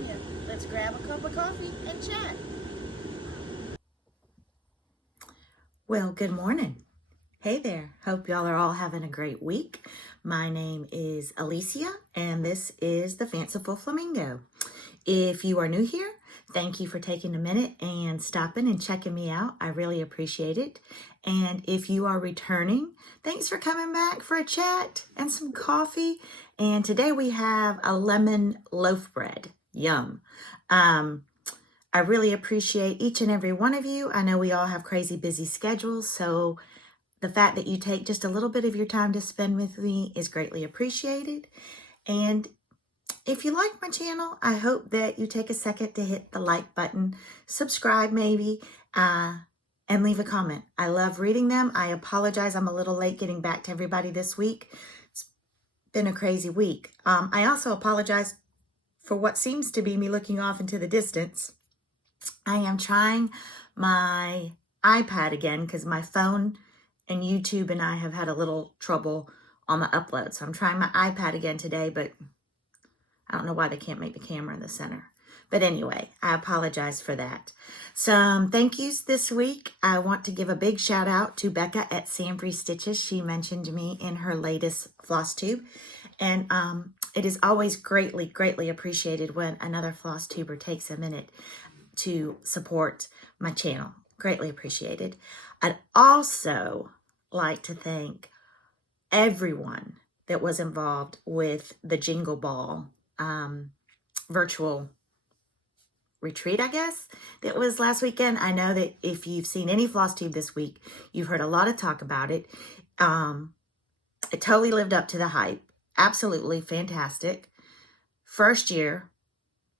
Tanya. Let's grab a cup of coffee and chat. Well, good morning. Hey there. Hope y'all are all having a great week. My name is Alicia, and this is the Fanciful Flamingo. If you are new here, thank you for taking a minute and stopping and checking me out. I really appreciate it. And if you are returning, thanks for coming back for a chat and some coffee. And today we have a lemon loaf bread. Yum. I really appreciate each and every one of you. I know we all have crazy busy schedules, so the fact that you take just a little bit of your time to spend with me is greatly appreciated. And if you like my channel, I hope that you take a second to hit the like button, subscribe maybe, and leave a comment. I love reading them. I apologize, I'm a little late getting back to everybody this week. It's been a crazy week. I also apologize for what seems to be me looking off into the distance. I am trying my iPad again because my phone and YouTube and I have had a little trouble on the upload. So I'm trying my iPad again today, but I don't know why they can't make the camera in the center. But anyway, I apologize for that. Some thank yous this week. I want to give a big shout out to Becca at Sanfree Stitches. She mentioned me in her latest Flosstube. And it is always greatly appreciated when another Flosstuber takes a minute to support my channel. Greatly appreciated. I'd also like to thank everyone that was involved with the Jingle Ball virtual retreat, I guess, that was last weekend. I know that if you've seen any Flosstube this week, you've heard a lot of talk about it. It totally lived up to the hype. Absolutely fantastic. First year,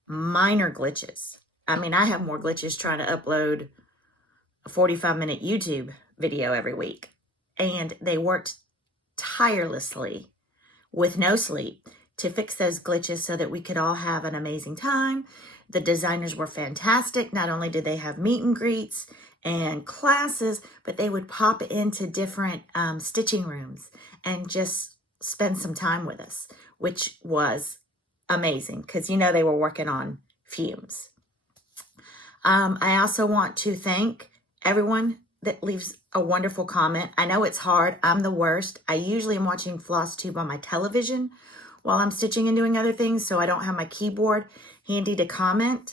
minor glitches. I mean, I have more glitches trying to upload a 45-minute YouTube video every week. And they worked tirelessly with no sleep to fix those glitches so that we could all have an amazing time. The designers were fantastic. Not only did they have meet and greets and classes, but they would pop into different stitching rooms and just spend some time with us, which was amazing because, you know, they were working on fumes. I also want to thank everyone that leaves a wonderful comment. I know it's hard. I'm the worst. I usually am watching Flosstube on my television while I'm stitching and doing other things, so I don't have my keyboard handy to comment.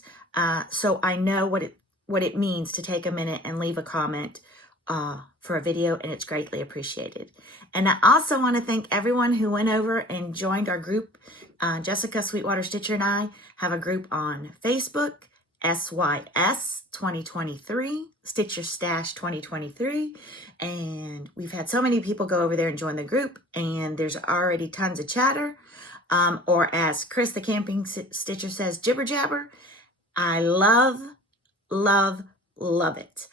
So I know what it means to take a minute and leave a comment for a video, and it's greatly appreciated. And I also want to thank everyone who went over and joined our group. Jessica Sweetwater Stitcher and I have a group on Facebook, SYS 2023, Stitch Your Stash 2023, and we've had so many people go over there and join the group, and there's already tons of chatter, or as Chris the Camping Stitcher says, jibber jabber. I love it.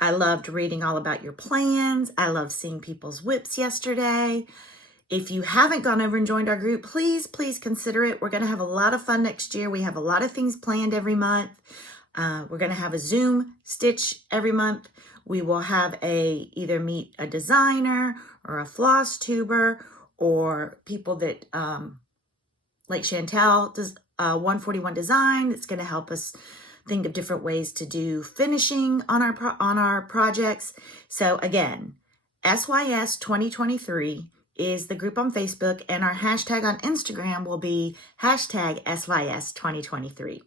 I loved reading all about your plans. I loved seeing people's whips yesterday. If you haven't gone over and joined our group, please consider it. We're going to have a lot of fun next year. We have a lot of things planned every month. We're going to have a Zoom stitch every month. We will have either meet a designer or a floss tuber or people that, like Chantel does 141 Design. That's going to help us think of different ways to do finishing on our projects. So again, SYS 2023 is the group on Facebook, and our hashtag on Instagram will be hashtag SYS 2023.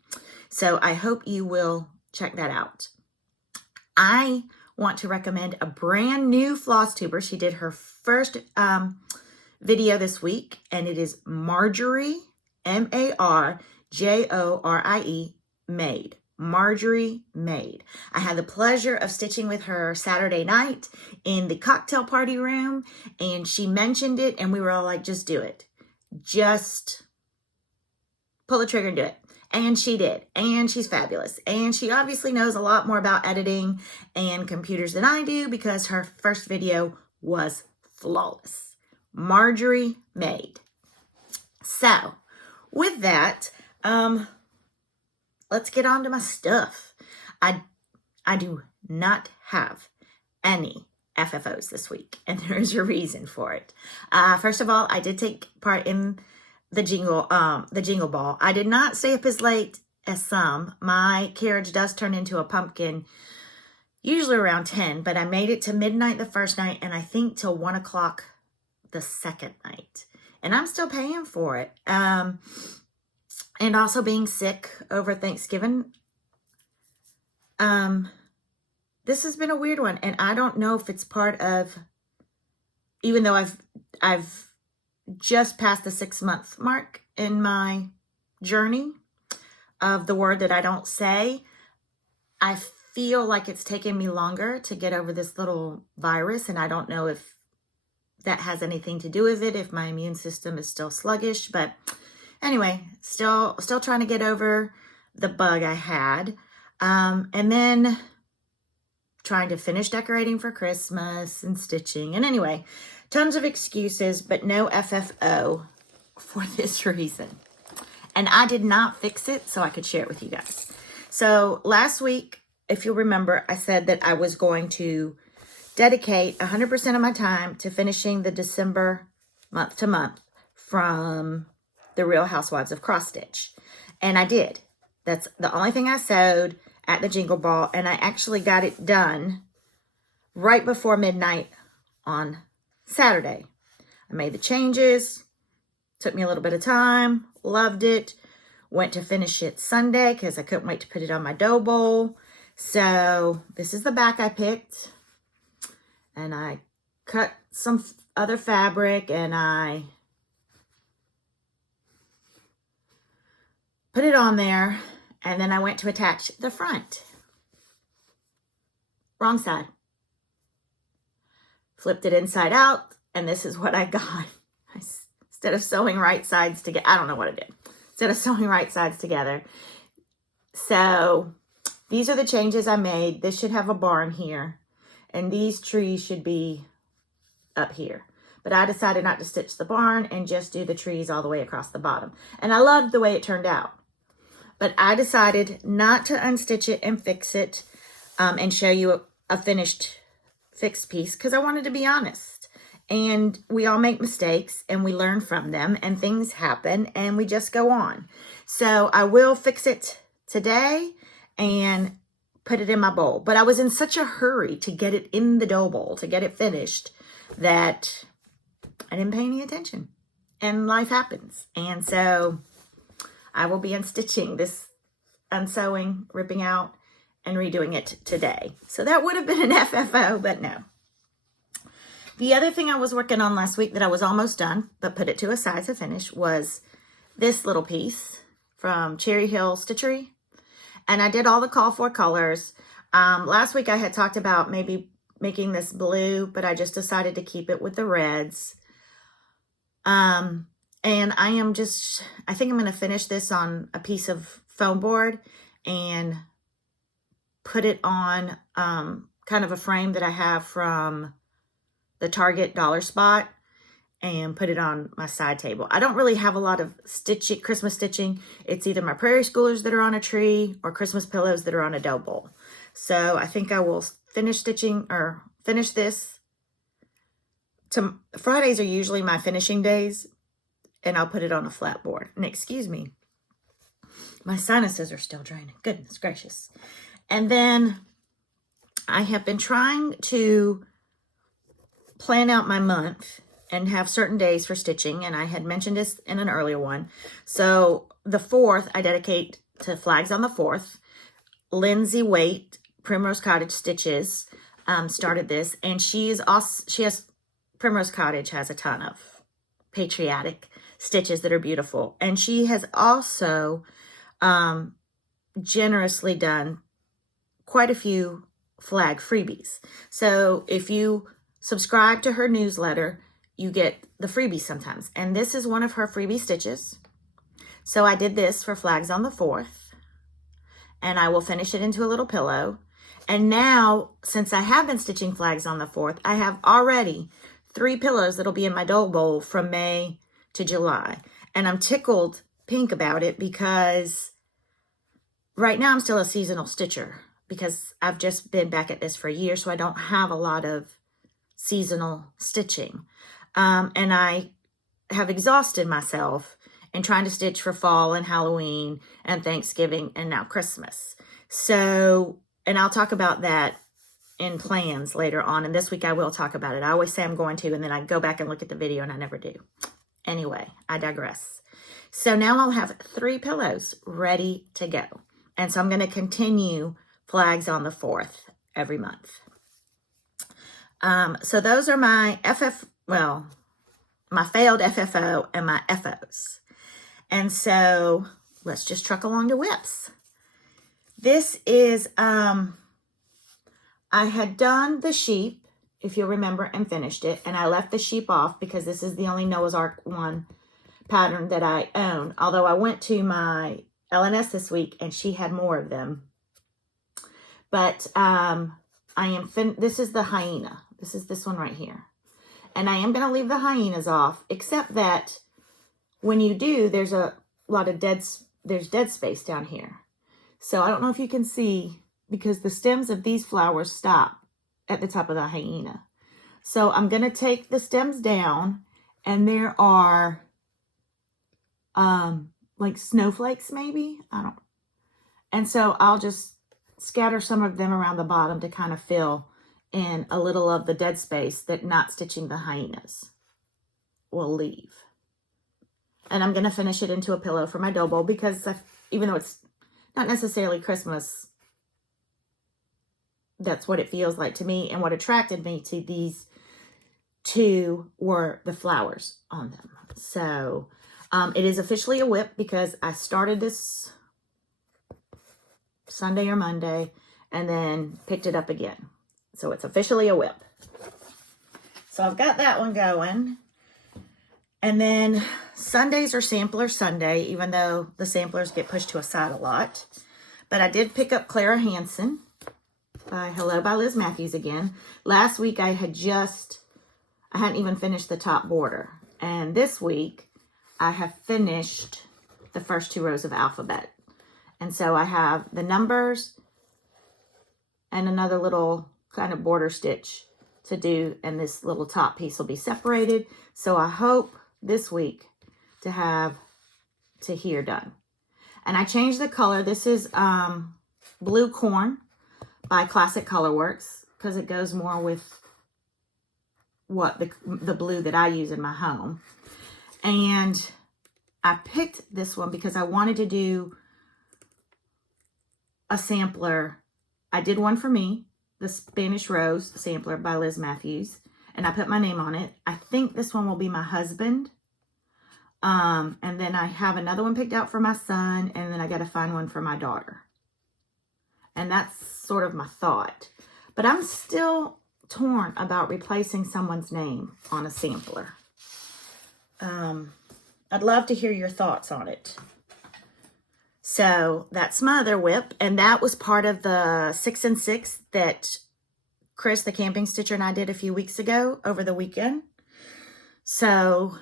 So I hope you will check that out. I want to recommend a brand new Flosstuber. She did her first video this week, and it is Marjorie, Marjorie Made. Marjorie Made. I had the pleasure of stitching with her Saturday night in the cocktail party room, and she mentioned it, and we were all like, just do it. Just pull the trigger and do it. And she did. And she's fabulous. And she obviously knows a lot more about editing and computers than I do because her first video was flawless. Marjorie Made. So, with that, let's get on to my stuff. I do not have any FFOs this week, and there is a reason for it. First of all, I did take part in the jingle ball. I did not stay up as late as some. My carriage does turn into a pumpkin usually around 10, but I made it to midnight the first night, and I think till 1 o'clock the second night. And I'm still paying for it. And also being sick over Thanksgiving. This has been a weird one, and I don't know if it's part of, even though I've just passed the 6-month mark in my journey of the word that I don't say, I feel like it's taken me longer to get over this little virus, and I don't know if that has anything to do with it, if my immune system is still sluggish. But anyway, still trying to get over the bug I had. And then trying to finish decorating for Christmas and stitching. And anyway, tons of excuses, but no FFO for this reason. And I did not fix it so I could share it with you guys. So last week, if you'll remember, I said that I was going to dedicate 100% of my time to finishing the December month to month from the Real Housewives of Cross Stitch. And I did. That's the only thing I sewed at the Jingle Ball. And I actually got it done right before midnight on Saturday. I made the changes. Took me a little bit of time. Loved it. Went to finish it Sunday because I couldn't wait to put it on my dough bowl. So this is the back I picked, and I cut some other fabric and I put it on there, and then I went to attach the front. Wrong side. Flipped it inside out, and this is what I got. Instead of sewing right sides together, I don't know what I did. Instead of sewing right sides together. So these are the changes I made. This should have a barn here. And these trees should be up here. But I decided not to stitch the barn and just do the trees all the way across the bottom. And I loved the way it turned out. But I decided not to unstitch it and fix it and show you a finished fixed piece because I wanted to be honest. And we all make mistakes and we learn from them and things happen and we just go on. So I will fix it today and put it in my bowl. But I was in such a hurry to get it in the dough bowl, to get it finished, that I didn't pay any attention. And life happens. And so I will be unstitching this, unsewing, ripping out, and redoing it today. So that would have been an FFO, but no. The other thing I was working on last week that I was almost done, but put it to a side to finish, was this little piece from Cherry Hill Stitchery. And I did all the call for colors. Last week I had talked about maybe making this blue, but I just decided to keep it with the reds. And I think I'm going to finish this on a piece of foam board and put it on kind of a frame that I have from the Target dollar spot and put it on my side table. I don't really have a lot of Christmas stitching. It's either my prairie schoolers that are on a tree or Christmas pillows that are on a dough bowl. So I think I will finish stitching or finish this. Fridays are usually my finishing days, and I'll put it on a flat board. And excuse me, my sinuses are still draining. Goodness gracious. And then I have been trying to plan out my month and have certain days for stitching, and I had mentioned this in an earlier one. So the 4th, I dedicate to Flags on the 4th. Lindsay Waite, Primrose Cottage Stitches, started this, and Primrose Cottage has a ton of patriotic stitches that are beautiful, and she has also generously done quite a few flag freebies. So if you subscribe to her newsletter, you get the freebie sometimes. And this is one of her freebie stitches. So I did this for Flags on the 4th. And I will finish it into a little pillow. And now, since I have been stitching Flags on the 4th, I have already 3 pillows that'll be in my dough bowl from May to July. And I'm tickled pink about it because right now I'm still a seasonal stitcher because I've just been back at this for a year, so I don't have a lot of seasonal stitching. And I have exhausted myself and trying to stitch for fall and Halloween and Thanksgiving and now Christmas. So, and I'll talk about that in plans later on. And this week I will talk about it. I always say I'm going to, and then I go back and look at the video and I never do. Anyway, I digress. So now I'll have 3 pillows ready to go. And so I'm going to continue Flags on the 4th every month. So those are my my failed FFO and my FOs. And so let's just truck along to WIPs. This is, I had done the sheep, if you'll remember, and finished it. And I left the sheep off because this is the only Noah's Ark one pattern that I own. Although I went to my LNS this week and she had more of them. But this is the hyena. This is this one right here. And I am going to leave the hyenas off, except that when you do, there's a lot of dead space down here. So I don't know if you can see, because the stems of these flowers stop at the top of the hyena. So I'm going to take the stems down, and there are like snowflakes maybe. And so I'll just scatter some of them around the bottom to kind of fill in a little of the dead space that not stitching the hyenas will leave. And I'm going to finish it into a pillow for my dough bowl because even though it's not necessarily Christmas, that's what it feels like to me. And what attracted me to these 2 were the flowers on them. So it is officially a WIP because I started this Sunday or Monday and then picked it up again. So it's officially a WIP. So I've got that one going. And then Sundays are Sampler Sunday, even though the samplers get pushed to a side a lot. But I did pick up Clara Hansen by Hello by Liz Matthews again. Last week I hadn't even finished the top border. And this week I have finished the first 2 rows of alphabet. And so I have the numbers and another little kind of border stitch to do, and this little top piece will be separated. So I hope this week to have to here done. And I changed the color. This is Blue Corn by Classic Colorworks because it goes more with what the blue that I use in my home. And I picked this one because I wanted to do a sampler. I did one for me, the Spanish Rose sampler by Liz Matthews, and I put my name on it. I think this one will be my husband. And then I have another one picked out for my son, and then I got to find one for my daughter. And that's sort of my thought. But I'm still torn about replacing someone's name on a sampler. I'd love to hear your thoughts on it. So that's my other WIP, and that was part of the 6 and 6 that Chris, the camping stitcher, and I did a few weeks ago over the weekend. So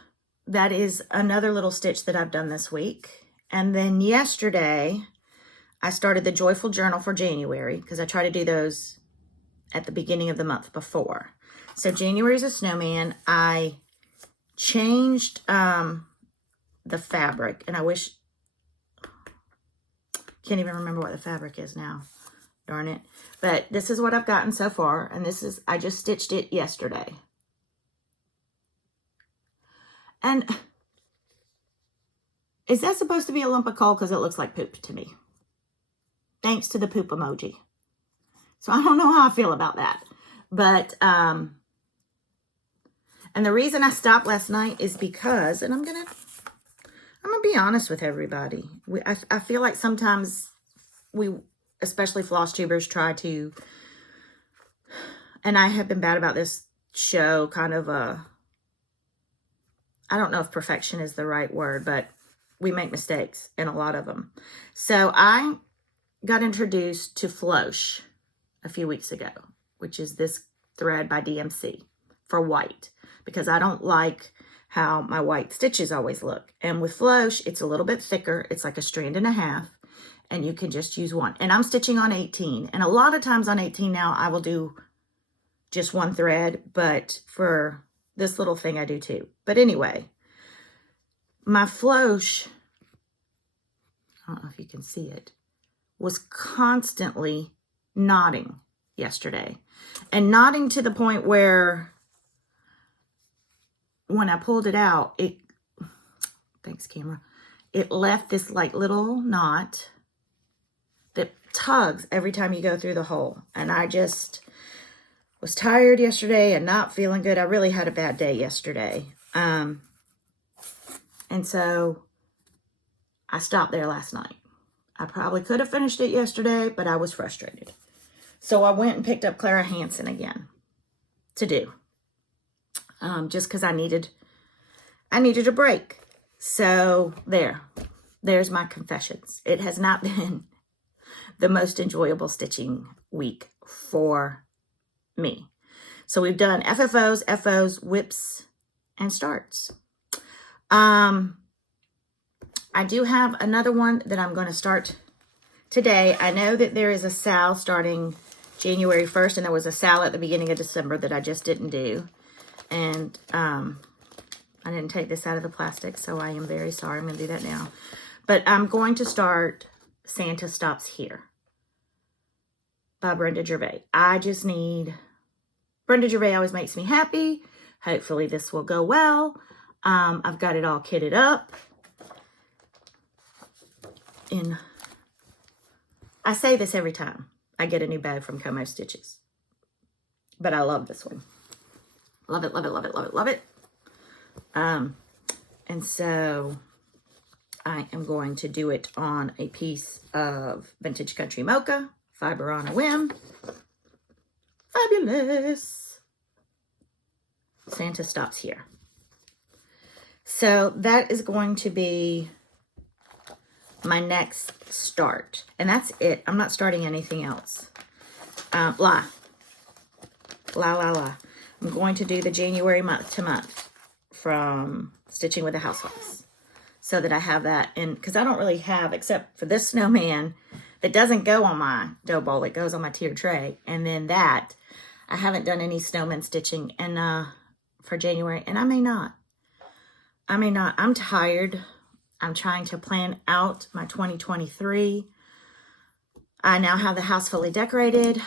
that is another little stitch that I've done this week. And then yesterday, I started the Joyful Journal for January because I try to do those at the beginning of the month before. So January is a snowman. I changed the fabric, and I can't even remember what the fabric is now. Darn it. But this is what I've gotten so far. And I just stitched it yesterday. And is that supposed to be a lump of coal? Because it looks like poop to me. Thanks to the poop emoji. So I don't know how I feel about that. But, and the reason I stopped last night is because, and I'm going to be honest with everybody. I feel like sometimes especially Flosstubers, try to, and I have been bad about this show, kind of I don't know if perfection is the right word, but we make mistakes in a lot of them. So I got introduced to Flosh a few weeks ago, which is this thread by DMC for white, because I don't like how my white stitches always look. And with Flosh, it's a little bit thicker. It's like a strand and a half, and you can just use one. And I'm stitching on 18. And a lot of times on 18 now, I will do just one thread, but for this little thing, I do two. But anyway, my floche, I don't know if you can see it, was constantly knotting yesterday. And knotting to the point where when I pulled it out, thanks camera, it left this like little knot that tugs every time you go through the hole. And I just was tired yesterday and not feeling good. I really had a bad day yesterday. And so I stopped there last night. I probably could have finished it yesterday, but I was frustrated. So I went and picked up Clara Hansen again to do. Just because I needed a break. So there's my confessions. It has not been the most enjoyable stitching week for me. So we've done FFOs, FOs, whips, and starts. I do have another one that I'm going to start today. I know that there is a SAL starting January 1st, and there was a SAL at the beginning of December that I just didn't do. And I didn't take this out of the plastic, so I am very sorry. I'm going to do that now. But I'm going to start Santa Stops Here by Brenda Gervais. Brenda Gervais always makes me happy. Hopefully this will go well. I've got it all kitted up. I say this every time I get a new bag from Como Stitches. But I love this one. Love it, love it, love it, love it, love it. And so I am going to do it on a piece of Vintage Country Mocha, Fiber on a Whim. Fabulous. Santa Stops Here. So that is going to be my next start. And that's it. I'm not starting anything else. La. I'm going to do the January month to month from Stitching with the Housewives, so that I have that in, because I don't really have, except for this snowman that doesn't go on my dough bowl, it goes on my tiered tray, and then that I haven't done any snowman stitching for January, and I may not. I'm tired. I'm trying to plan out my 2023. I now have the house fully decorated.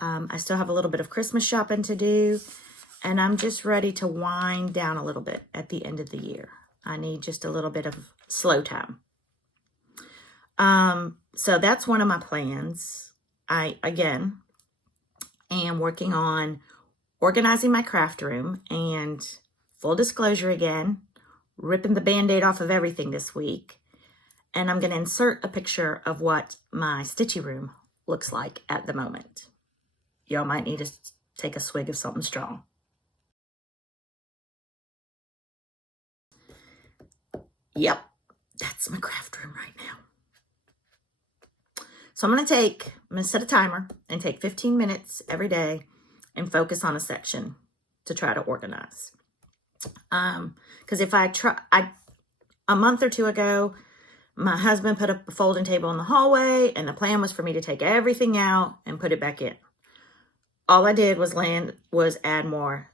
I still have a little bit of Christmas shopping to do. And I'm just ready to wind down a little bit at the end of the year. I need just a little bit of slow time. So that's one of my plans. I, again, am working on organizing my craft room. And full disclosure again, ripping the Band-Aid off of everything this week. And I'm going to insert a picture of what my Stitchy room looks like at the moment. Y'all might need to take a swig of something strong. Yep, that's my craft room right now. So I'm going to set a timer and take 15 minutes every day and focus on a section to try to organize. Because if a month or two ago, my husband put up a folding table in the hallway, and the plan was for me to take everything out and put it back in. All I did was add more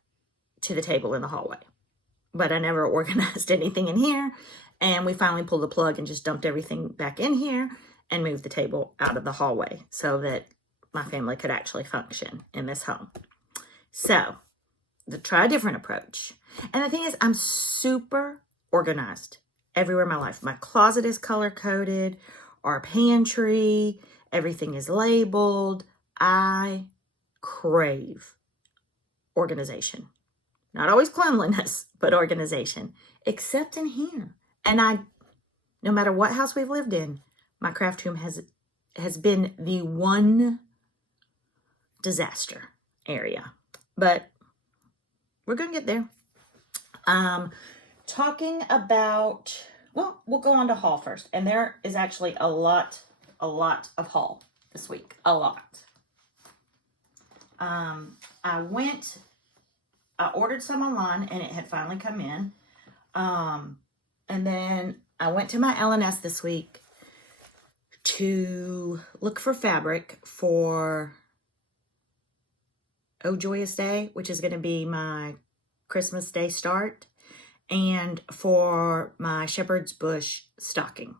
to the table in the hallway. But I never organized anything in here. And we finally pulled the plug and just dumped everything back in here and moved the table out of the hallway so that my family could actually function in this home. So, try a different approach. And the thing is, I'm super organized everywhere in my life. My closet is color-coded. Our pantry, everything is labeled. I crave organization. Not always cleanliness, but organization. Except in here. And no matter what house we've lived in, my craft room has been the one disaster area. But we're going to get there. Talking about, well, we'll go on to haul first. And there is actually a lot of haul this week. A lot. I ordered some online and it had finally come in. And then I went to my L&S this week to look for fabric for Oh Joyous Day, which is going to be my Christmas Day start. and for my shepherd's bush stocking.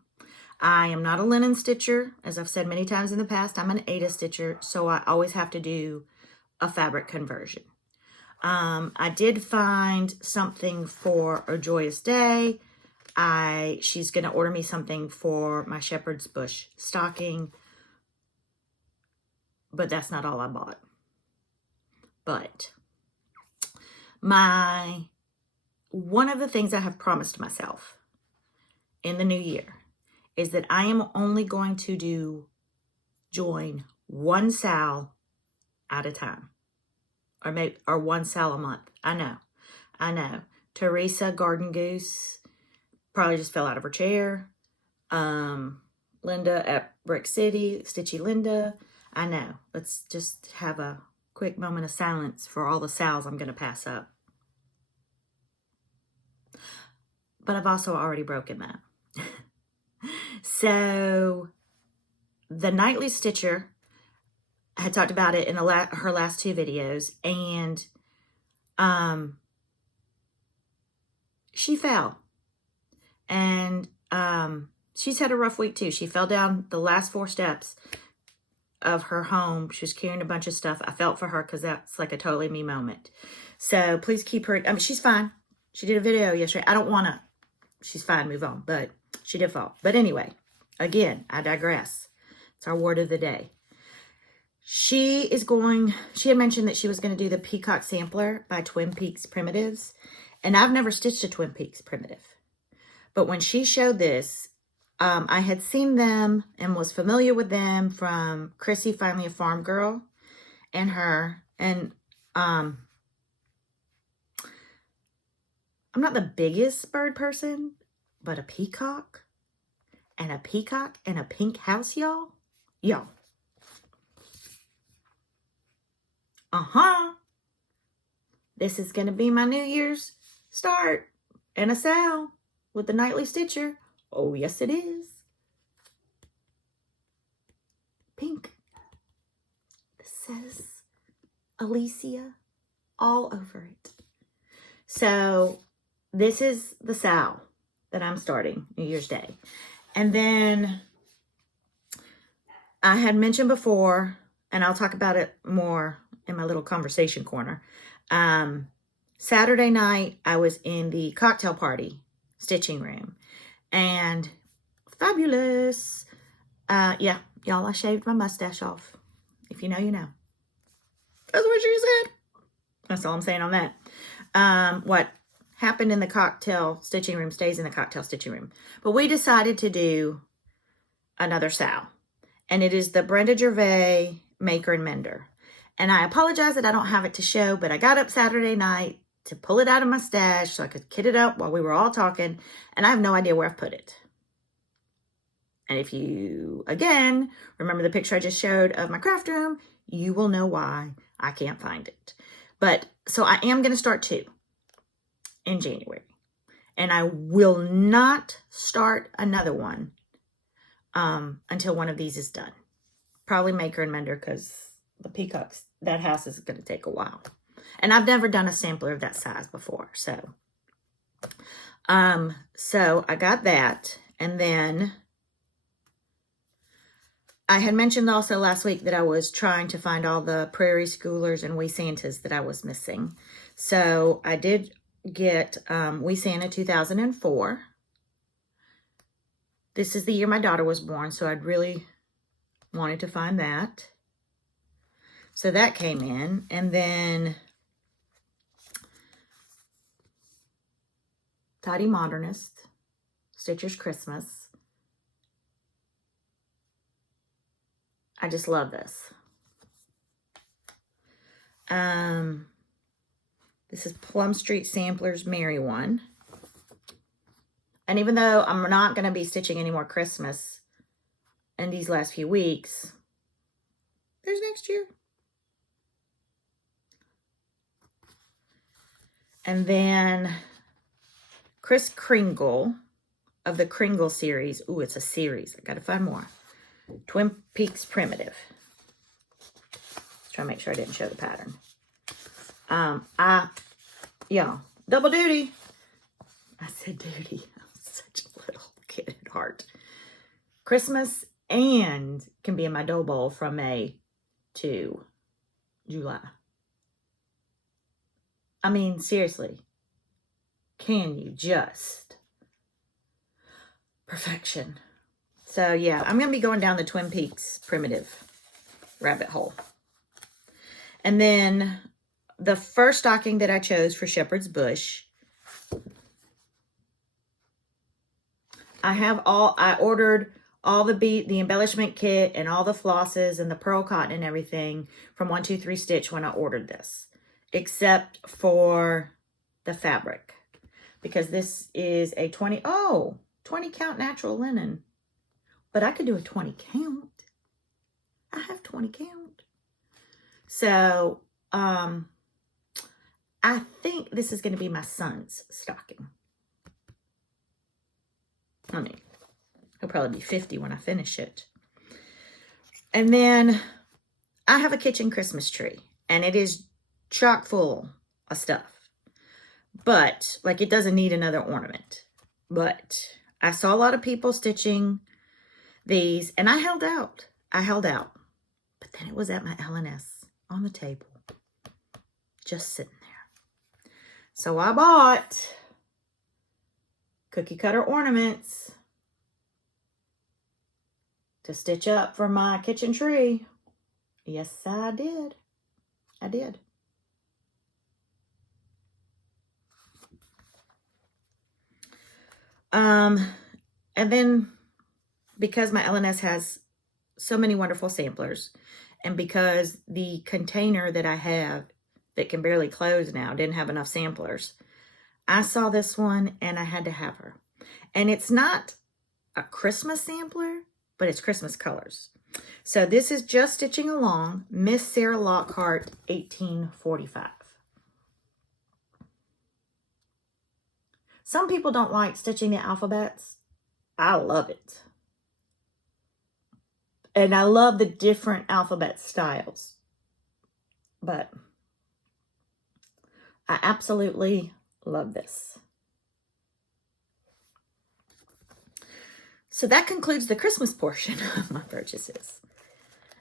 I am not a linen stitcher. As I've said many times in the past, I'm an Aida stitcher, so I always have to do a fabric conversion. I did find something for a joyous day. She's going to order me something for my shepherd's bush stocking, but that's not all I bought. But one of the things I have promised myself in the new year is that I am only going to join one sal at a time, or one sal a month. I know. Teresa Garden Goose probably just fell out of her chair. Linda at Brick City, Stitchy Linda. I know. Let's just have a quick moment of silence for all the sals I'm going to pass up. But I've also already broken that. So the Nightly Stitcher, I had talked about it in her last two videos, and she fell. And she's had a rough week too. She fell down the last 4 steps of her home. She was carrying a bunch of stuff. I felt for her because that's like a totally me moment. So please keep her. I mean, she's fine. She did a video yesterday. I don't want to. She's fine. Move on. But she did fall. But anyway, again, I digress. It's our word of the day. She had mentioned that she was going to do the Peacock Sampler by Twin Peaks Primitives. And I've never stitched a Twin Peaks Primitive. But when she showed this, I had seen them and was familiar with them from Chrissy, Finally a Farm Girl, and her. And I'm not the biggest bird person, but a peacock and a pink house, y'all. This is going to be my New Year's start and a sal with the Nightly Stitcher. Oh, yes, it is. Pink. This says Alicia all over it. So this is the sal that I'm starting New Year's Day. And then I had mentioned before, and I'll talk about it more in my little conversation corner. Saturday night, I was in the cocktail party stitching room. And fabulous. Yeah, y'all, I shaved my mustache off. If you know, you know. That's what she said. That's all I'm saying on that. What happened in the cocktail stitching room stays in the cocktail stitching room. But we decided to do another sal. And it is the Brenda Gervais Maker and Mender. And I apologize that I don't have it to show, but I got up Saturday night to pull it out of my stash so I could kit it up while we were all talking, and I have no idea where I've put it. And if you, again, remember the picture I just showed of my craft room, you will know why I can't find it. But, so I am going to start 2 in January. And I will not start another one until one of these is done. Probably Maker and Mender, because the peacocks, that house is going to take a while. And I've never done a sampler of that size before. So I got that. And then I had mentioned also last week that I was trying to find all the Prairie Schoolers and Wee Santas that I was missing. So I did get Wee Santa 2004. This is the year my daughter was born, so I'd really wanted to find that. So that came in. And then Tidy Modernist, Stitcher's Christmas. I just love this. This is Plum Street Samplers Merry One. And even though I'm not going to be stitching any more Christmas in these last few weeks, there's next year. And then Chris Kringle of the Kringle series. Ooh, it's a series. I got to find more. Twin Peaks Primitive. Let's try to make sure I didn't show the pattern. Yeah, double duty. I said duty. I'm such a little kid at heart. Christmas and can be in my dough bowl from May to July. I mean, seriously. Can you just? Perfection. So, yeah, I'm going to be going down the Twin Peaks primitive rabbit hole. And then the first stocking that I chose for Shepherd's Bush, I ordered all the embellishment kit and all the flosses and the pearl cotton and everything from 123 Stitch when I ordered this, except for the fabric, because this is a 20 count natural linen, but I could do a 20 count. I have 20 count. So, I think this is going to be my son's stocking. I mean, he'll probably be 50 when I finish it. And then I have a kitchen Christmas tree, and it is chock full of stuff. But, like, it doesn't need another ornament. But I saw a lot of people stitching these, and I held out. But then it was at my L&S on the table, just sitting there. So I bought cookie cutter ornaments to stitch up for my kitchen tree. Yes, I did. And then because my L&S has so many wonderful samplers, and because the container that I have that can barely close now didn't have enough samplers, I saw this one and I had to have her. And it's not a Christmas sampler, but it's Christmas colors. So this is Just Stitching Along, Miss Sarah Lockhart, 1845. Some people don't like stitching the alphabets. I love it. And I love the different alphabet styles. But I absolutely love this. So that concludes the Christmas portion of my purchases.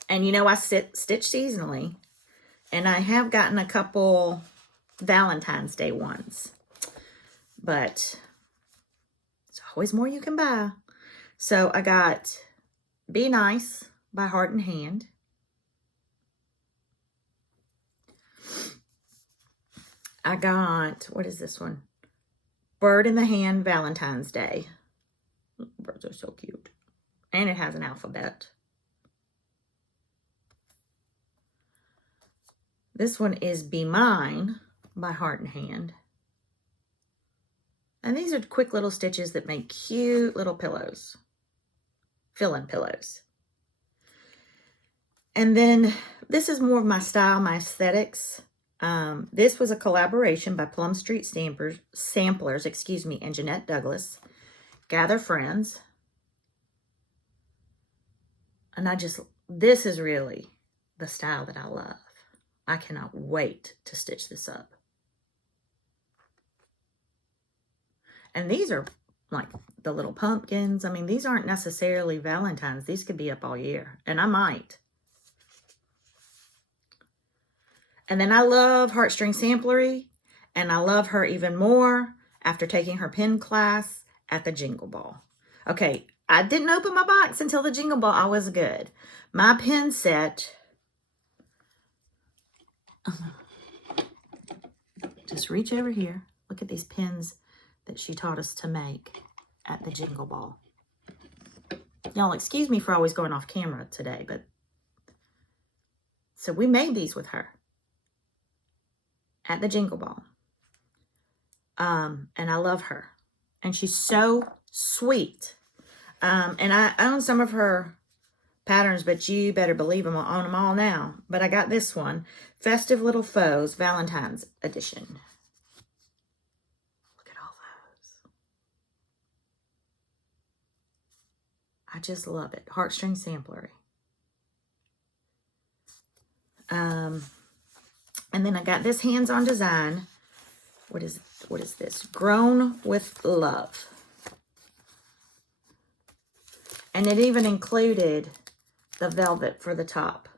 And you know, I stitch seasonally, and I have gotten a couple Valentine's Day ones. But there's always more you can buy. So I got Be Nice by Heart and Hand. I got, what is this one? Bird in the Hand Valentine's Day. Birds are so cute. And it has an alphabet. This one is Be Mine by Heart and Hand. And these are quick little stitches that make cute little pillows. Fill-in pillows. And then this is more of my style, my aesthetics. This was a collaboration by Plum Street Samplers, and Jeanette Douglas. Gather Friends. And this is really the style that I love. I cannot wait to stitch this up. And these are like the little pumpkins. I mean, these aren't necessarily Valentine's. These could be up all year. And I might. And then I love Heartstring Samplery. And I love her even more after taking her pen class at the Jingle Ball. Okay, I didn't open my box until the Jingle Ball. I was good. My pen set. Just reach over here. Look at these pins that she taught us to make at the Jingle Ball. Y'all excuse me for always going off camera today, but so we made these with her at the Jingle Ball. And I love her. And she's so sweet. And I own some of her patterns, but you better believe I own them all now. But I got this one, Festive Little Foes, Valentine's Edition. Look at all those. I just love it. Heartstring Samplery. And then I got this hands-on design what is this? Grown with Love. And it even included the velvet for the top.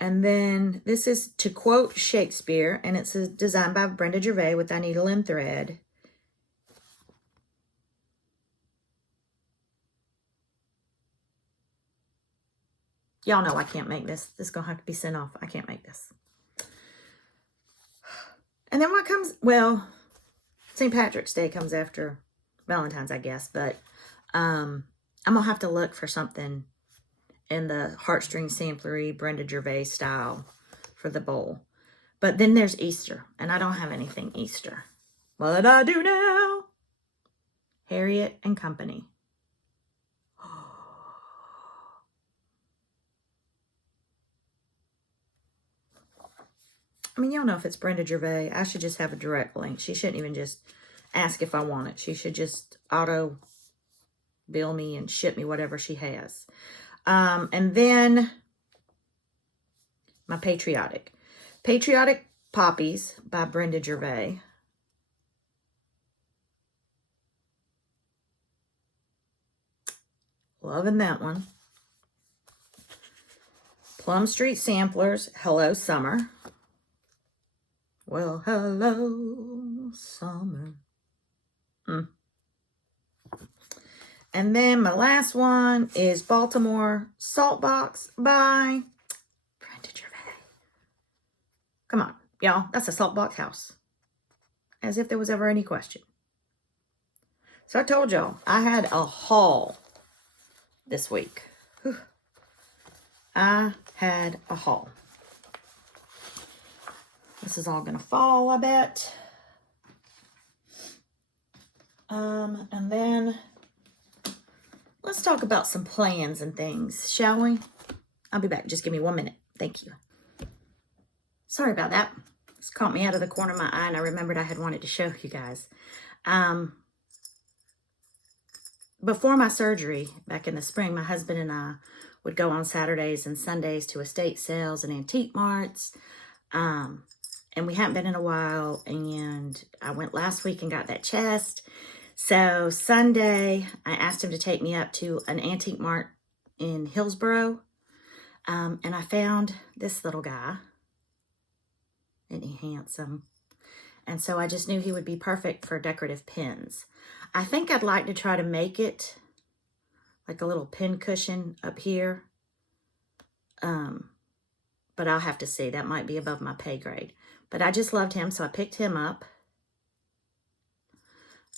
And then this is To Quote Shakespeare, and it's designed by Brenda Gervais with a needle and thread. Y'all know I can't make this. This is going to have to be sent off. I can't make this. And then what comes, well, St. Patrick's Day comes after Valentine's, I guess. But I'm going to have to look for something in the heartstring samplery Brenda Gervais style for the bowl. But then there's Easter, and I don't have anything Easter. What I do now? Harriet and Company. I mean, y'all know if it's Brenda Gervais, I should just have a direct link. She shouldn't even just ask if I want it. She should just auto bill me and ship me whatever she has. And then my Patriotic Poppies by Brenda Gervais. Loving that one. Plum Street Samplers, Hello Summer. Well, hello, summer. And then my last one is Baltimore Salt Box by Brenda Gervais. Come on, y'all. That's a salt box house. As if there was ever any question. So I told y'all, I had a haul this week. Whew. I had a haul. This is all going to fall, I bet. And then let's talk about some plans and things, shall we? I'll be back. Just give me 1 minute. Thank you. Sorry about that. This caught me out of the corner of my eye, and I remembered I had wanted to show you guys. Before my surgery, back in the spring, my husband and I would go on Saturdays and Sundays to estate sales and antique marts. And we hadn't been in a while, and I went last week and got that chest. So Sunday, I asked him to take me up to an antique mart in Hillsboro, and I found this little guy. Isn't he handsome? And so I just knew he would be perfect for decorative pins. I think I'd like to try to make it like a little pin cushion up here. But I'll have to see. That might be above my pay grade. But I just loved him, so I picked him up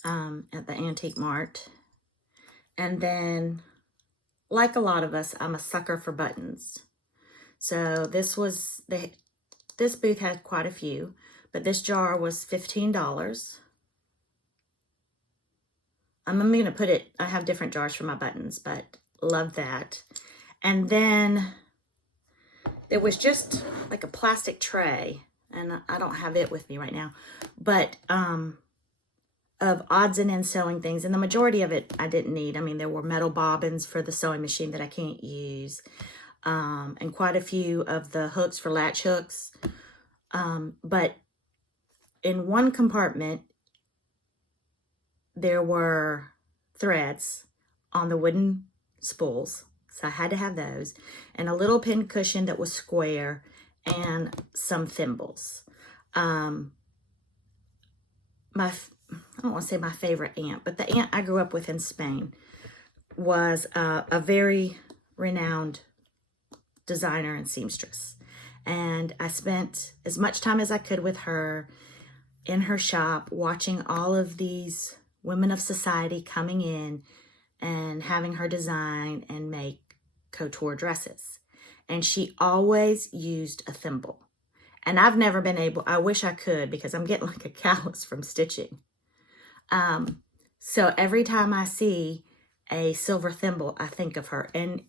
at the Antique Mart. And then, like a lot of us, I'm a sucker for buttons. So this booth had quite a few, but this jar was $15. I'm going to put it, I have different jars for my buttons, but love that. And then there was just like a plastic tray, and I don't have it with me right now, but of odds and ends sewing things. And the majority of it I didn't need. I mean, there were metal bobbins for the sewing machine that I can't use, and quite a few of the hooks for latch hooks. But in one compartment, there were threads on the wooden spools. So I had to have those, and a little pin cushion that was square, and some thimbles. I don't want to say my favorite aunt, but the aunt I grew up with in Spain was a very renowned designer and seamstress. And I spent as much time as I could with her in her shop, watching all of these women of society coming in and having her design and make couture dresses. And she always used a thimble. And I've never been able, I wish I could, because I'm getting like a callus from stitching. So every time I see a silver thimble, I think of her. And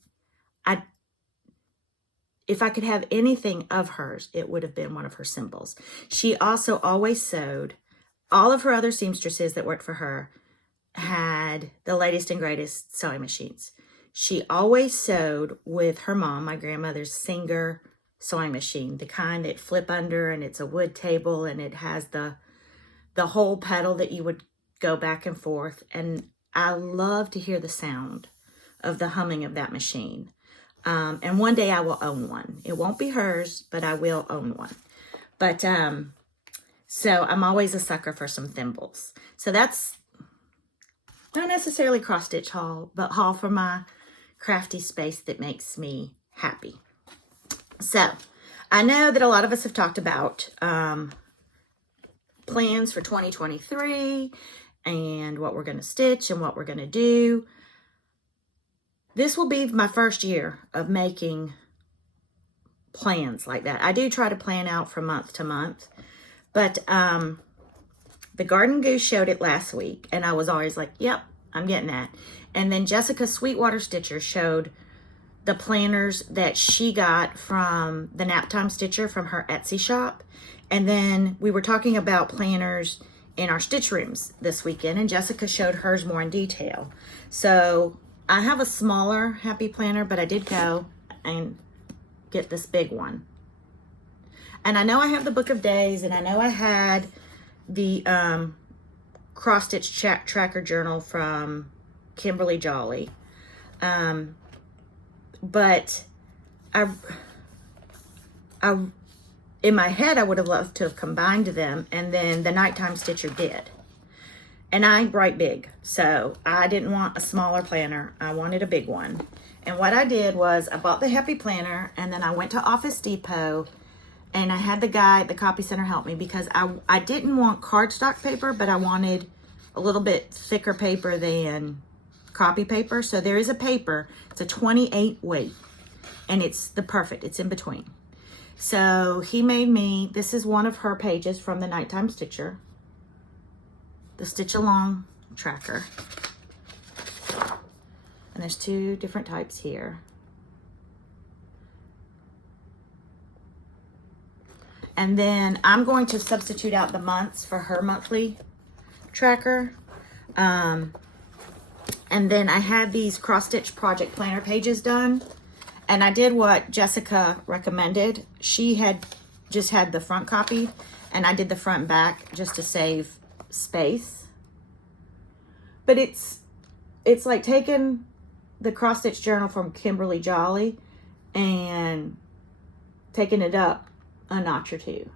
if I could have anything of hers, it would have been one of her symbols. She also always sewed. All of her other seamstresses that worked for her had the latest and greatest sewing machines. she always sewed with her mom, my grandmother's Singer sewing machine, the kind that flip under, and it's a wood table, and it has the whole pedal that you would go back and forth. And I love to hear the sound of the humming of that machine. And one day I will own one. It won't be hers, but I will own one. But so I'm always a sucker for some thimbles. So that's not necessarily cross stitch haul, but haul for my crafty space that makes me happy. So I know that a lot of us have talked about plans for 2023 and what we're going to stitch and what we're going to do. This will be my first year of making plans like that. I do try to plan out from month to month, but the Garden Goose showed it last week, and I was always like, yep, I'm getting that. And then Jessica Sweetwater Stitcher showed the planners that she got from the Naptime Stitcher from her Etsy shop. And then we were talking about planners in our stitch rooms this weekend, and Jessica showed hers more in detail. So I have a smaller Happy Planner, but I did go and get this big one. And I know I have the Book of Days, and I know I had the cross stitch tracker journal from Kimberly Jolly. But I in my head, I would have loved to have combined them, and then the Nighttime Stitcher did. And I write big, so I didn't want a smaller planner. I wanted a big one. And what I did was I bought the Happy Planner, and then I went to Office Depot, and I had the guy at the copy center help me because I didn't want cardstock paper, but I wanted a little bit thicker paper than copy paper. So there is a paper, it's a 28 weight, and it's the perfect, it's in between. So he made me, this is one of her pages from the Nighttime Stitcher, the Stitch Along tracker. And there's two different types here. And then I'm going to substitute out the months for her monthly tracker. And then I had these cross stitch project planner pages done. And I did what Jessica recommended. She had just had the front copied, and I did the front and back just to save space. But it's like taking the cross stitch journal from Kimberly Jolly and taking it up a notch or two.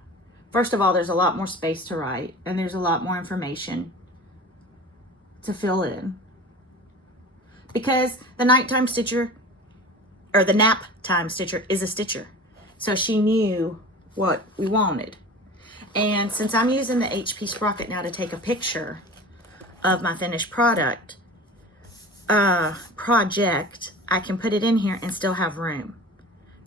First of all, there's a lot more space to write, and there's a lot more information to fill in. Because the Nighttime Stitcher, or the Nap Time Stitcher, is a stitcher. So she knew what we wanted. And since I'm using the HP Sprocket now to take a picture of my finished project, I can put it in here and still have room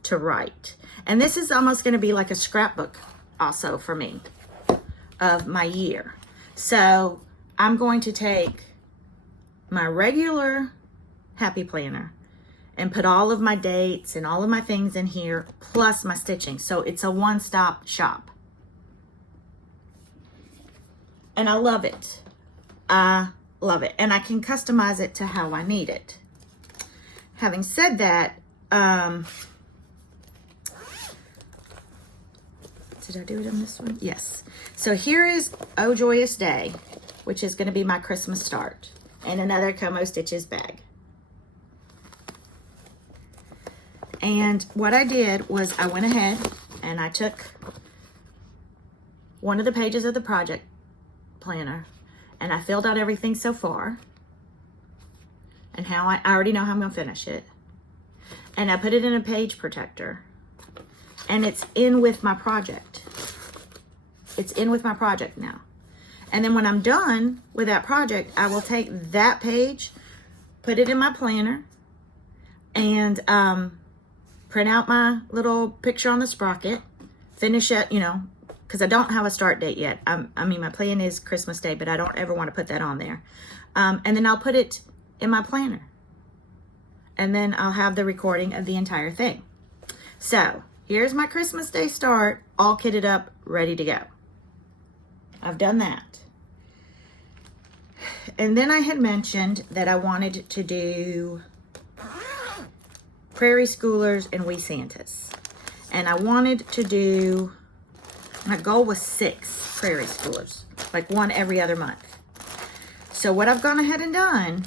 to write. And this is almost going to be like a scrapbook also for me of my year. So I'm going to take my regular Happy Planner and put all of my dates and all of my things in here, plus my stitching. So it's a one-stop shop. And I love it. I love it. And I can customize it to how I need it. Having said that, did I do it on this one? Yes. So here is Oh Joyous Day, which is going to be my Christmas start, and another Como Stitches bag. And what I did was I went ahead and I took one of the pages of the project planner and I filled out everything so far and how I already know how I'm going to finish it. And I put it in a page protector, and it's in with my project. It's in with my project now. And then when I'm done with that project, I will take that page, put it in my planner, and print out my little picture on the sprocket, finish it, because I don't have a start date yet. I mean, my plan is Christmas Day, but I don't ever want to put that on there. And then I'll put it in my planner. And then I'll have the recording of the entire thing. So here's my Christmas Day start, all kitted up, ready to go. I've done that. And then I had mentioned that I wanted to do Prairie Schoolers, and Wee Santas. And I wanted to do, my goal was 6 Prairie Schoolers, like one every other month. So what I've gone ahead and done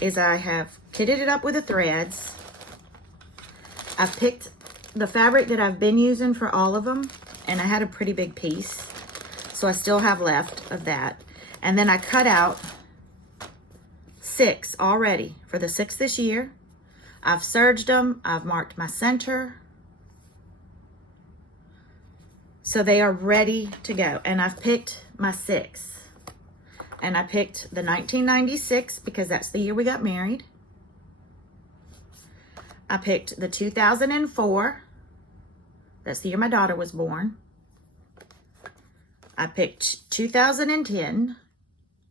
is I have kitted it up with the threads. I've picked the fabric that I've been using for all of them, and I had a pretty big piece, so I still have left of that. And then I cut out 6 already for the 6 this year. I've serged them, I've marked my center, so they are ready to go. And I've picked my 6. And I picked the 1996 because that's the year we got married. I picked the 2004. That's the year my daughter was born. I picked 2010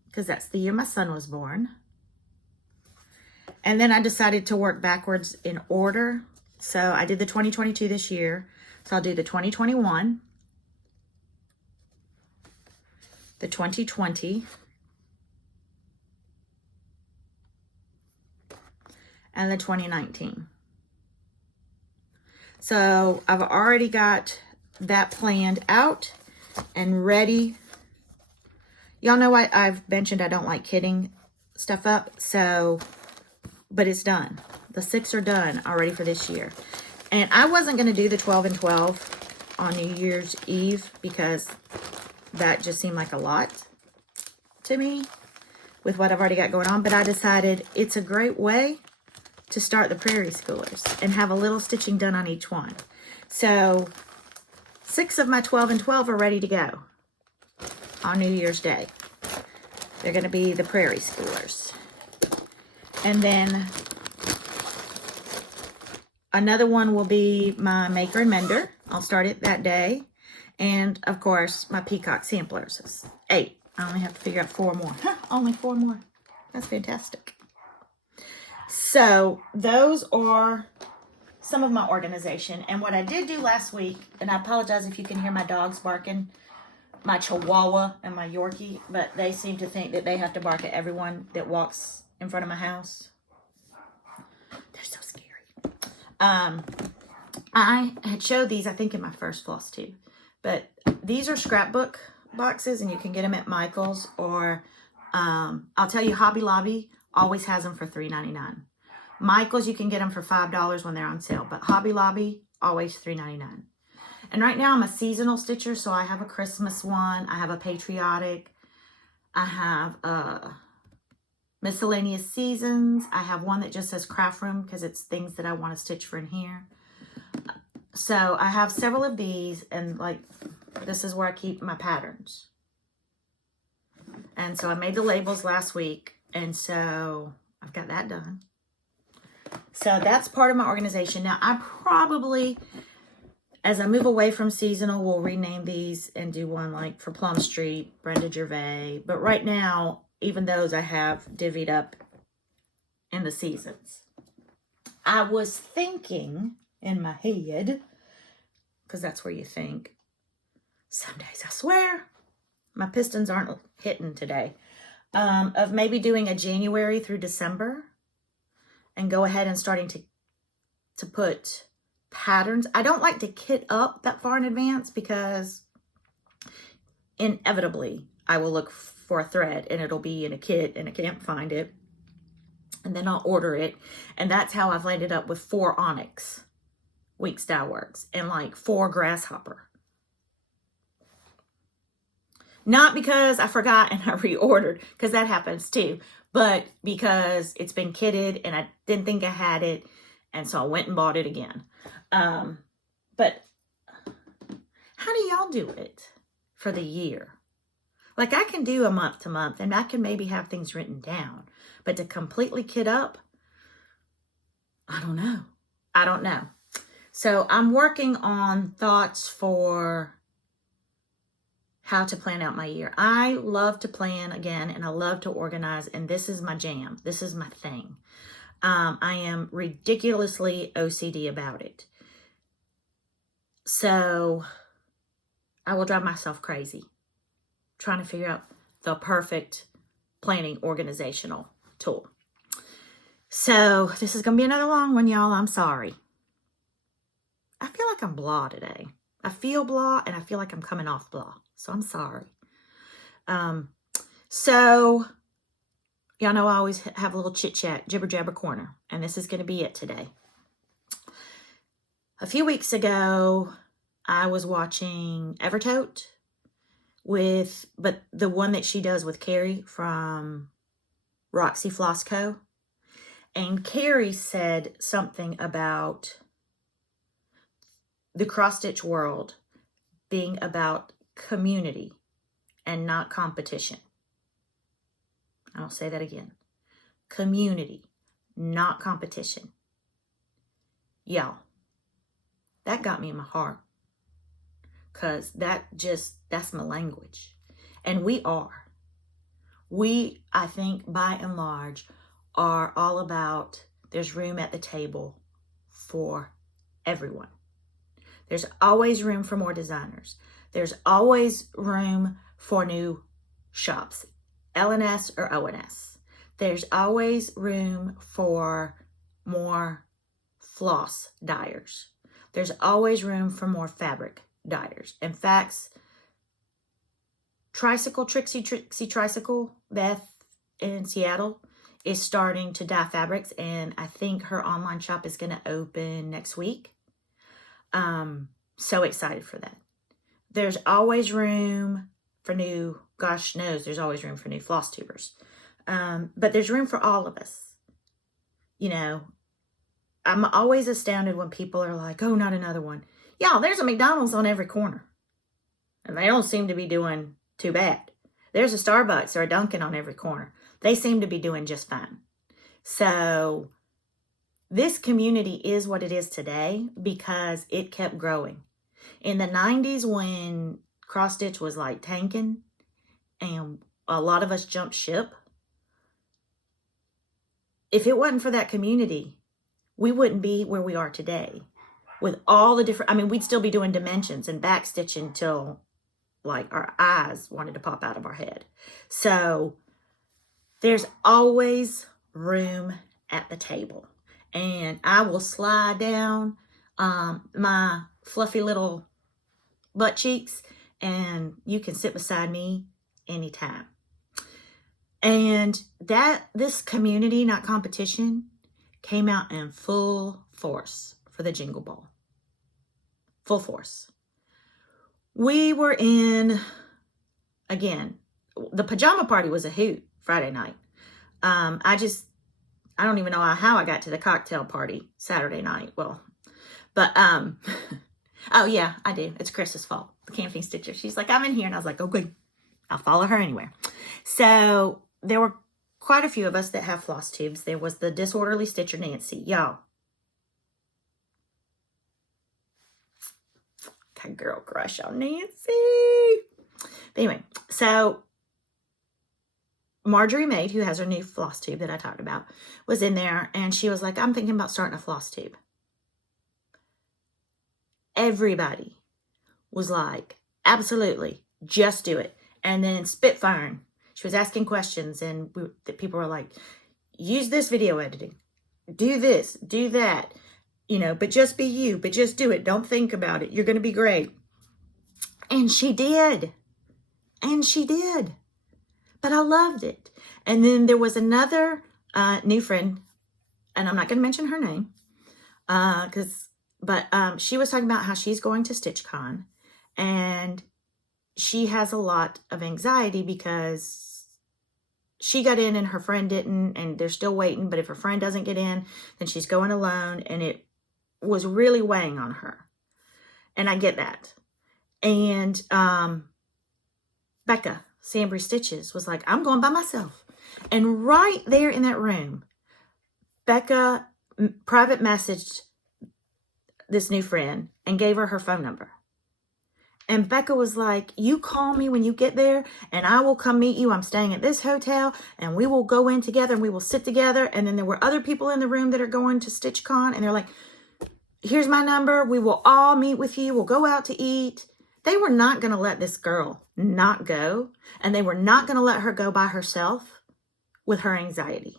because that's the year my son was born. And then I decided to work backwards in order. So I did the 2022 this year. So I'll do the 2021, the 2020, and the 2019. So I've already got that planned out and ready. Y'all know I've mentioned I don't like kitting stuff up, so, but it's done. The 6 are done already for this year. And I wasn't going to do the 12 and 12 on New Year's Eve because that just seemed like a lot to me with what I've already got going on. But I decided it's a great way to start the Prairie Schoolers and have a little stitching done on each one. So 6 of my 12 and 12 are ready to go on New Year's Day. They're going to be the Prairie Schoolers. And then another one will be my Maker and Mender. I'll start it that day. And of course, my Peacock Samplers. It's 8. I only have to figure out 4 more. Only 4 more. That's fantastic. So those are some of my organization. And what I did do last week, and I apologize if you can hear my dogs barking, my Chihuahua and my Yorkie, but they seem to think that they have to bark at everyone that walks in front of my house. They're so scary. I had showed these, I think, in my first Flosstube, but these are scrapbook boxes, and you can get them at Michael's, or I'll tell you, Hobby Lobby always has them for $3.99. Michael's, you can get them for $5 when they're on sale, but Hobby Lobby, always $3.99. And right now I'm a seasonal stitcher, so I have a Christmas one, I have a patriotic, I have a miscellaneous seasons, I have one that just says craft room because it's things that I want to stitch for in here. So I have several of these, and like this is where I keep my patterns. And so I made the labels last week, and so I've got that done. So that's part of my organization. Now I probably, as I move away from seasonal, will rename these and do one like for Plum Street, Brenda Gervais. But right now, even those I have divvied up in the seasons. I was thinking in my head, because that's where you think, some days I swear my pistons aren't hitting today, of maybe doing a January through December and go ahead and starting to put patterns. I don't like to kit up that far in advance because inevitably I will look for a thread and it'll be in a kit and I can't find it. And then I'll order it. And that's how I've landed up with 4 Onyx Week Style Works and like 4 Grasshopper. Not because I forgot and I reordered, because that happens too, but because it's been kitted and I didn't think I had it, and so I went and bought it again. But how do y'all do it for the year? Like I can do a month to month and I can maybe have things written down, but to completely kit up, I don't know. I don't know. So I'm working on thoughts for how to plan out my year. I love to plan again, and I love to organize, and this is my jam. This is my thing. I am ridiculously OCD about it. So I will drive myself crazy trying to figure out the perfect planning organizational tool. So this is going to be another long one, y'all. I'm sorry. I feel like I'm blah today. I feel blah and I feel like I'm coming off blah. So I'm sorry. So y'all know I always have a little chit chat, jibber jabber corner. And this is going to be it today. A few weeks ago, I was watching Evertote but the one that she does with Carrie from Roxy Floss Co. And Carrie said something about the cross-stitch world being about community and not competition. I'll say that again. Community, not competition. Y'all, that got me in my heart. Because that's my language. And we, I think, by and large, are all about there's room at the table for everyone. There's always room for more designers. There's always room for new shops, LNS or ONS. There's always room for more floss dyers. There's always room for more fabric dyers. In fact, Trixie Tricycle, Beth in Seattle, is starting to dye fabrics, and I think her online shop is going to open next week. So excited for that. There's always room for new, gosh knows, there's always room for new floss tubers. But there's room for all of us. You know, I'm always astounded when people are like, oh, not another one. Y'all, there's a McDonald's on every corner. And they don't seem to be doing too bad. There's a Starbucks or a Dunkin' on every corner. They seem to be doing just fine. So this community is what it is today because it kept growing. In the 90s when cross-stitch was like tanking and a lot of us jumped ship, if it wasn't for that community, we wouldn't be where we are today. With all the different, we'd still be doing dimensions and backstitching till like our eyes wanted to pop out of our head. So there's always room at the table. And I will slide down my fluffy little butt cheeks and you can sit beside me anytime. And this community, not competition, came out in full force for the Jingle Ball. Full force. We were in, again, the pajama party was a hoot Friday night. I don't even know how I got to the cocktail party Saturday night. Well, but, oh yeah, I do. It's Chris's fault. The camping stitcher. She's like, I'm in here. And I was like, okay, I'll follow her anywhere. So there were quite a few of us that have floss tubes. There was the disorderly stitcher, Nancy. Y'all. Got a girl crush on Nancy. But anyway, so Marjorie Maid, who has her new floss tube that I talked about, was in there and she was like, I'm thinking about starting a floss tube. Everybody was like, absolutely, just do it. And then Spitfire, she was asking questions and the people were like, use this video editing, do this, do that, you know, but just be you, but just do it. Don't think about it. You're going to be great. And she did. And she did. But I loved it. And then there was another new friend, and I'm not going to mention her name, but she was talking about how she's going to StitchCon, and she has a lot of anxiety because she got in and her friend didn't, and they're still waiting. But if her friend doesn't get in, then she's going alone, and it was really weighing on her. And I get that. And Becca Sambry Stitches was like, I'm going by myself. And right there in that room, Becca private messaged this new friend and gave her phone number. And Becca was like, you call me when you get there and I will come meet you. I'm staying at this hotel and we will go in together and we will sit together. And then there were other people in the room that are going to StitchCon and they're like, here's my number. We will all meet with you. We'll go out to eat. They were not going to let this girl not go. And they were not going to let her go by herself with her anxiety.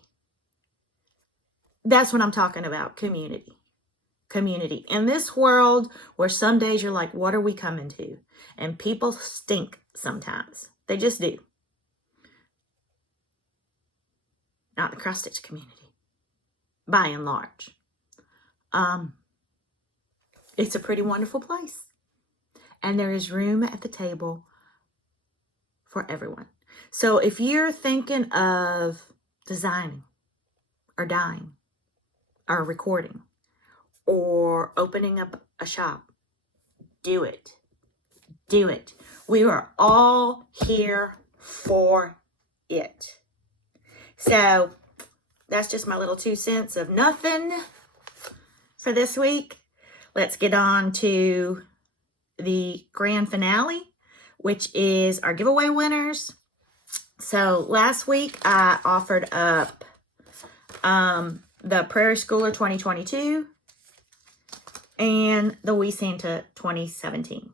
That's what I'm talking about. Community. Community. In this world where some days you're like, what are we coming to? And people stink sometimes. They just do. Not the cross-stitch community, by and large. It's a pretty wonderful place. And there is room at the table for everyone. So if you're thinking of designing or dyeing or recording or opening up a shop, do it. Do it. We are all here for it. So that's just my little 2 cents of nothing for this week. Let's get on to the grand finale, which is our giveaway winners. So last week I offered up the Prairie Schooler 2022 and the Wee Santa 2017.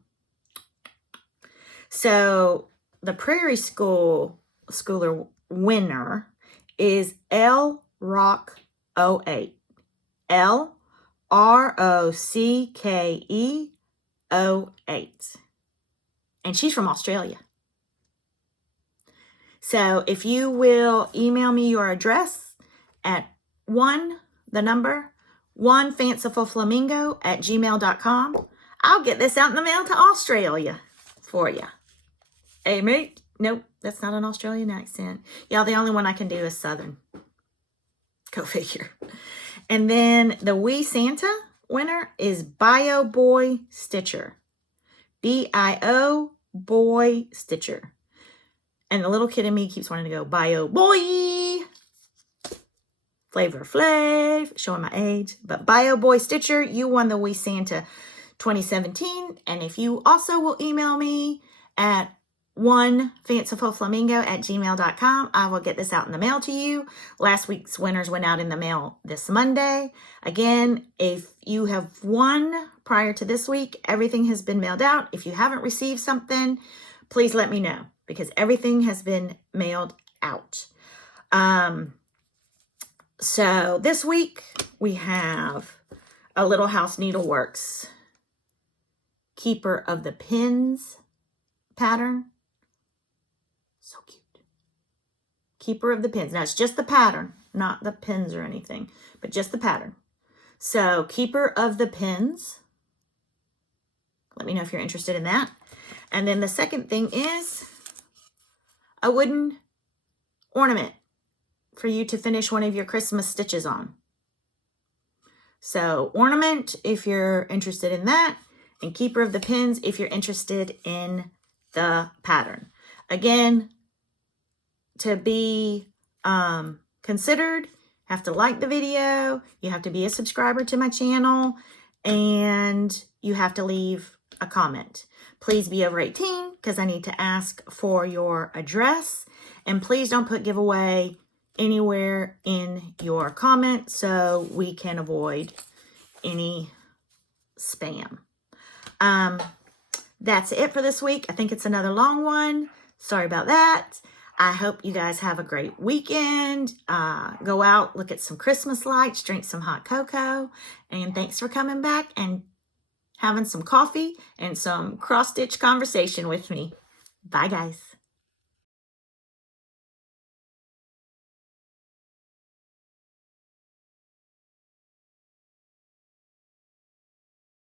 So the Prairie Schooler winner is L Rock 08. L ROCKE 08. And she's from Australia. So if you will email me your address at fancifulflamingo@gmail.com, I'll get this out in the mail to Australia for you. Hey, mate. Nope, that's not an Australian accent. Yeah, the only one I can do is Southern. Go figure. And then the Wee Santa winner is Bio Boy Stitcher. BIO Boy Stitcher. And the little kid in me keeps wanting to go, Bio Boy. Flavor Flav, showing my age. But Bio Boy Stitcher, you won the Wee Santa 2017. And if you also will email me at fancifulflamingo@gmail.com, I will get this out in the mail to you. Last week's winners went out in the mail this Monday. Again, if you have won prior to this week, everything has been mailed out. If you haven't received something, please let me know because everything has been mailed out. So this week we have a Little House Needleworks Keeper of the Pins pattern. So cute. Keeper of the Pins. Now, it's just the pattern, not the pins or anything, but just the pattern. So, Keeper of the Pins. Let me know if you're interested in that. And then the second thing is a wooden ornament for you to finish one of your Christmas stitches on. So, ornament if you're interested in that, and Keeper of the Pins if you're interested in the pattern. Again, to be considered, you have to like the video, you have to be a subscriber to my channel, and you have to leave a comment. Please be over 18 because I need to ask for your address, and please don't put giveaway anywhere in your comment so we can avoid any spam. That's it for this week. I think it's another long one. Sorry about that. I hope you guys have a great weekend. Go out, look at some Christmas lights, drink some hot cocoa. And thanks for coming back and having some coffee and some cross-stitch conversation with me. Bye, guys.